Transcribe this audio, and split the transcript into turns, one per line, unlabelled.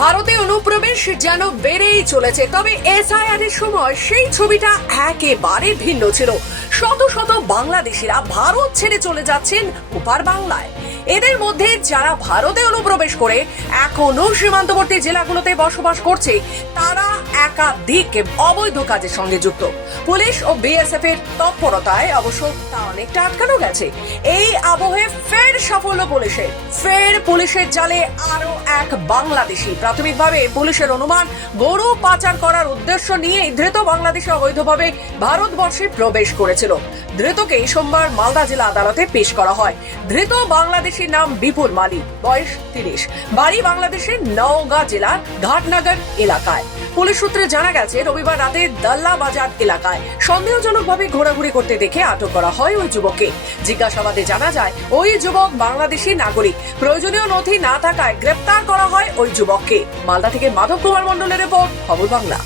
ভারতে অনুপ্রবেশ যেন বেড়েই চলেছে তবে এসআইআর এর সময় সেই ছবিটা একেবারে ভিন্ন ছিল। শত শত বাংলাদেশিরা ভারত ছেড়ে চলে যাচ্ছেন উপার বাংলায়। এদের মধ্যে যারা ভারতে অনুপ্রবেশ করে, এখনও সীমান্তবর্তী জেলাগুলোতে বসবাস করছে, তারা একাধিক অবৈধ কাজের সঙ্গে যুক্ত। পুলিশ ও বিএসএফ এর তৎপরতায় অবশ্য তা অনেকটা আটকানো গেছে। এই আবহে ফের সাফল্য পুলিশের ফের পুলিশের জালে আরও এক বাংলাদেশি। প্রাথমিকভাবে পুলিশের অনুমান, গরু পাচার করার উদ্দেশ্য নিয়ে ধৃত বাংলাদেশে অবৈধভাবে ভারতবর্ষে প্রবেশ করেছিল ধৃতকে সোমবার মালদা জেলা আদালতে পেশ করা হয়। ধৃত বাংলাদেশির নাম বিপুল মালি বয়স তিরিশ। বাড়ি বাংলাদেশের নওগাঁ জেলার ঘাটনগর এলাকায়। পুলিশ সূত্রে জানা গেছে, রবিবার রাতে দাল্লা বাজার এলাকায় সন্দেহজনকভাবে ঘোরাঘুরি করতে দেখে আটক করা হয় ওই যুবককে। জিজ্ঞাসাবাদে জানা যায়, ওই যুবক বাংলাদেশি নাগরিক। প্রয়োজনীয় নথি না থাকায় গ্রেপ্তার করা হয় ওই যুবককে। মালদা থেকে মাধব কুমার মন্ডলের রিপোর্ট, খবর বাংলা।